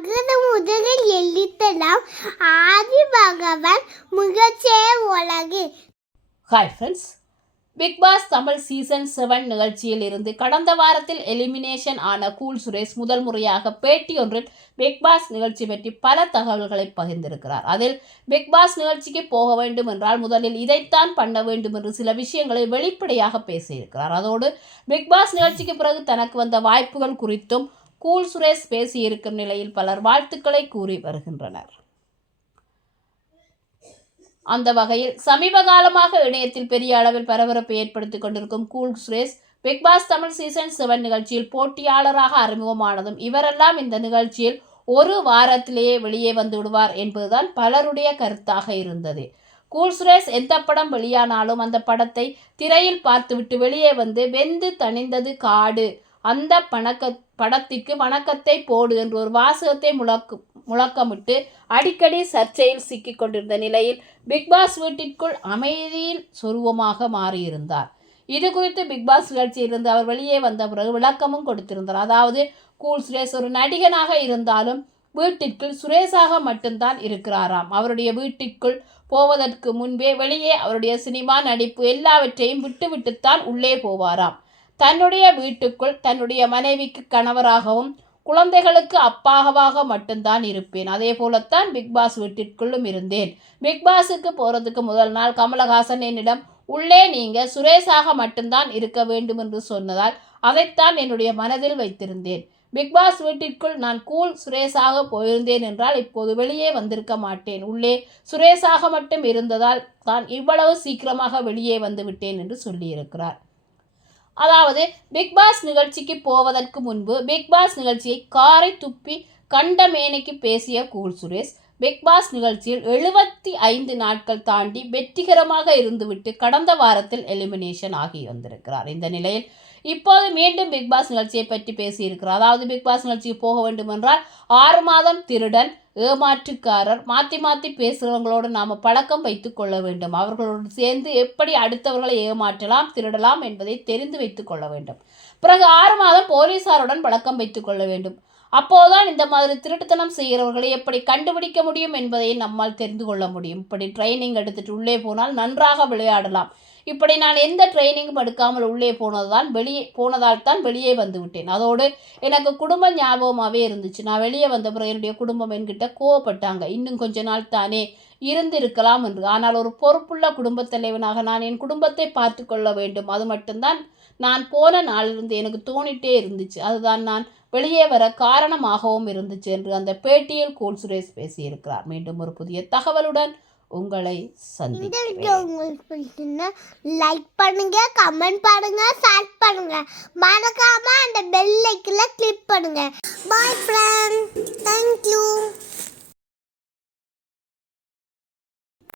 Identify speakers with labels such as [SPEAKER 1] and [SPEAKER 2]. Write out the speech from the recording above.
[SPEAKER 1] அகர முதலில் எழுத்தலாம் ஆதி பகவான் முகச்சே உலகு.
[SPEAKER 2] Hi friends Bigg Boss Tamil season seven நிகழ்ச்சியில் இருந்து கடந்த வாரத்தில் எலிமினேஷன் ஆன கூல் சுரேஷ் முதல் முறையாக பேட்டி ஒன்றில் பிக் பாஸ் நிகழ்ச்சி பற்றி பல தகவல்களை பகிர்ந்திருக்கிறார். அதில் பிக் பாஸ் நிகழ்ச்சிக்கு போக வேண்டும் என்றால் முதலில் இதைத்தான் பண்ண வேண்டும் என்று சில விஷயங்களை வெளிப்படையாக பேசியிருக்கிறார். அதோடு பிக் பாஸ் நிகழ்ச்சிக்கு பிறகு தனக்கு வந்த வாய்ப்புகள் குறித்தும் கூல் சுரேஷ் பேசியிருக்கும் நிலையில் பலர் வாழ்த்துக்களை கூறி வருகின்றனர். அந்த வகையில் சமீப காலமாக இணையத்தில் பெரிய அளவில் பரபரப்பை ஏற்படுத்திக் கொண்டிருக்கும் cool Suresh Bigg Boss Tamil season seven நிகழ்ச்சியில் போட்டியாளராக அறிமுகமானதும் இவரெல்லாம் இந்த நிகழ்ச்சியில் ஒரு வாரத்திலேயே வெளியே வந்து விடுவார் என்பதுதான் பலருடைய கருத்தாக இருந்தது. கூல் சுரேஷ் எந்த படம் வெளியானாலும் அந்த படத்தை திரையில் பார்த்துவிட்டு வெளியே வந்து வெந்து தணிந்தது காடு அந்த பணக்க படத்திற்கு வணக்கத்தை போடு என்று ஒரு வாசகத்தை முழக்கு முழக்கமிட்டு அடிக்கடி சர்ச்சையில் சிக்கிக் கொண்டிருந்த நிலையில் பிக்பாஸ் வீட்டிற்குள் அமைதியில் சொருவமாக மாறியிருந்தார். இது குறித்து பிக்பாஸ் நிகழ்ச்சியிலிருந்து அவர் வெளியே வந்த பிறகு விளக்கமும் கொடுத்திருந்தார். அதாவது கூல் சுரேஷ் ஒரு நடிகனாக இருந்தாலும் வீட்டிற்குள் சுரேஷாக மட்டும்தான் இருக்கிறாராம். அவருடைய வீட்டிற்குள் போவதற்கு முன்பே வெளியே அவருடைய சினிமா நடிப்பு எல்லாவற்றையும் விட்டுவிட்டுத்தான் உள்ளே போவாராம். தன்னுடைய வீட்டுக்குள் தன்னுடைய மனைவிக்கு கணவராகவும் குழந்தைகளுக்கு அப்பாகவாக மட்டும்தான் இருப்பேன். அதே போலத்தான் பிக்பாஸ் வீட்டிற்குள்ளும் இருந்தேன். பிக்பாஸுக்கு போகிறதுக்கு முதல் நாள் கமலஹாசன் என்னிடம் உள்ளே நீங்க சுரேஷாக மட்டும்தான் இருக்க வேண்டும் என்று சொன்னதால் அதைத்தான் என்னுடைய மனதில் வைத்திருந்தேன். பிக்பாஸ் வீட்டிற்குள் நான் கூல் சுரேஷாக போயிருந்தேன் என்றால் இப்போது வெளியே வந்திருக்க மாட்டேன். உள்ளே சுரேஷாக மட்டும் இருந்ததால் தான் இவ்வளவு சீக்கிரமாக வெளியே வந்து விட்டேன் என்று சொல்லியிருக்கிறார். அதாவது பிக்பாஸ் நிகழ்ச்சிக்கு போவதற்கு முன்பு பிக்பாஸ் நிகழ்ச்சியை காரை துப்பி கண்ட மேனைக்கு பேசிய கூல் சுரேஷ் பிக்பாஸ் நிகழ்ச்சியில் எழுபத்தி ஐந்து நாட்கள் தாண்டி வெற்றிகரமாக இருந்துவிட்டு கடந்த வாரத்தில் எலிமினேஷன் ஆகி வந்திருக்கிறார். இந்த நிலையில் இப்போது மீண்டும் பிக் பாஸ் நிகழ்ச்சியை பற்றி பேசியிருக்கிறார். அதாவது பிக் பாஸ் நிகழ்ச்சிக்கு போக வேண்டும் என்றால் ஆறு மாதம் திருடன் ஏமாற்றுக்காரர் மாற்றி மாற்றி பேசுகிறவங்களோடு நாம் பழக்கம் வைத்து கொள்ள வேண்டும். அவர்களோடு சேர்ந்து எப்படி அடுத்தவர்களை ஏமாற்றலாம் திருடலாம் என்பதை தெரிந்து வைத்து கொள்ள வேண்டும். பிறகு ஆறு மாதம் போலீசாருடன் பழக்கம் வைத்து கொள்ள வேண்டும். அப்போதுதான் இந்த மாதிரி திருட்டுத்தனம் செய்கிறவர்களை எப்படி கண்டுபிடிக்க முடியும் என்பதை நம்மால் தெரிந்து கொள்ள முடியும். இப்படி ட்ரைனிங் எடுத்துட்டு உள்ளே போனால் நன்றாக விளையாடலாம். இப்படி நான் எந்த ட்ரைனிங்கும் எடுக்காமல் உள்ளே போனதுதான் வெளியே போனதால் தான் வெளியே வந்து விட்டேன். அதோடு எனக்கு குடும்ப ஞாபகமாகவே இருந்துச்சு. நான் வெளியே வந்த பிறகு என்னுடைய குடும்பம் என்கிட்ட கோவப்பட்டாங்க. இன்னும் கொஞ்ச நாள் தானே இருந்திருக்கலாம் என்று. ஆனால் ஒரு பொறுப்புள்ள குடும்பத் தலைவனாக நான் என் குடும்பத்தை பார்த்து கொள்ள வேண்டும். அது மட்டும்தான் நான் போன நாளிலிருந்து எனக்கு தோணிட்டே இருந்துச்சு. அதுதான் நான் வெளியே வர காரணமாகவும் இருந்துச்சு என்று அந்த பேட்டியில் கோல் சுரேஷ் பேசியிருக்கிறார். மீண்டும் ஒரு புதிய தகவலுடன் உங்களை சந்திக்கிறேன்.
[SPEAKER 1] லைக் பண்ணுங்க கமெண்ட் பண்ணுங்க ஷேர் பண்ணுங்க. மறக்காம அந்த பெல் ஐக்கன்ல கிளிக் பண்ணுங்க. பாய் ஃப்ரெண்ட் தேங்க்யூ